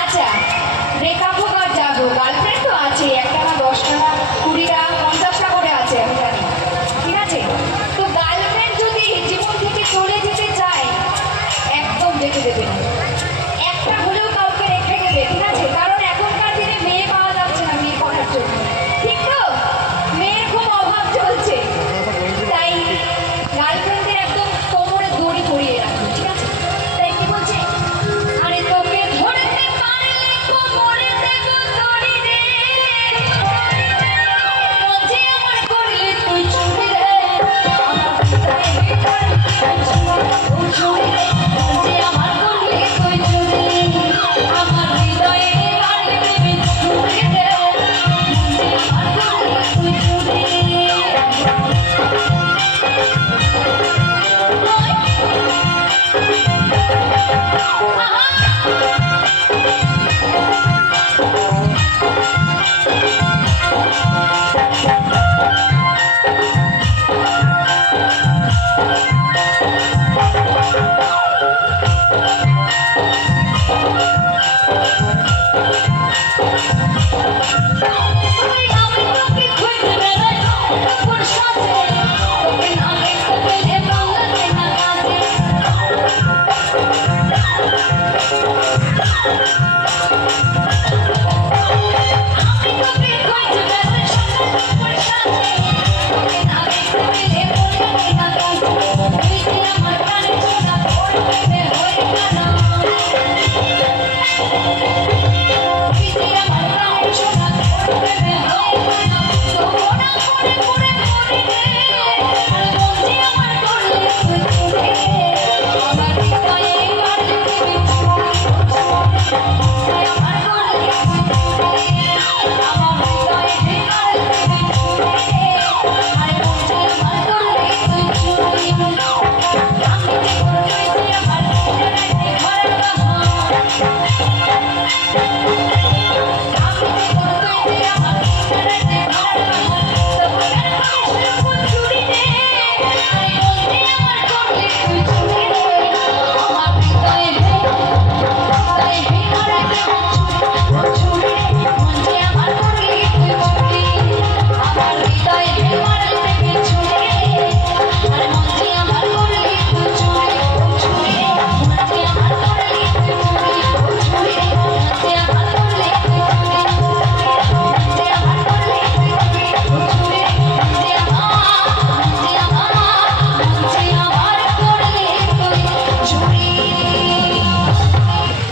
আচ্ছা ব্রেকআপ হোক আর যাবো, গার্লফ্রেন্ড তো আছে, একটা না 10টা না 20টা 50টা করে আছে আমি জানি, ঠিক আছে? তো গার্লফ্রেন্ড যদি জীবন থেকে চলে যেতে চায় একদম যেতে দেবে না, একটা হলেও কাউকে রেখে দেবে, ঠিক আছে? কারণ এখনকার দিনে মেয়ে পাওয়া যাচ্ছে না বিয়ে করার জন্য, ঠিক তো? মেয়ের খুব অভাব চলছে, তাই গার্লফ্রেন্ডের একদম কোমরে দড়ি পরিয়ে রাখো, ঠিক আছে? তাই কি বলছে, আরে তোকে ধরতে পারলে কোমরে দেব দড়ি রে, মজে আমার করলে তুই চুরি রে, আমার হৃদয়ে বেকার তুই চুরি রে, মজে আমার করলে তুই চুরি, আমার হৃদয়ে বাড়ি দেবে চুরি রে, মজে আমার করলে তুই চুরি। Yeah.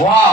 ওয়াও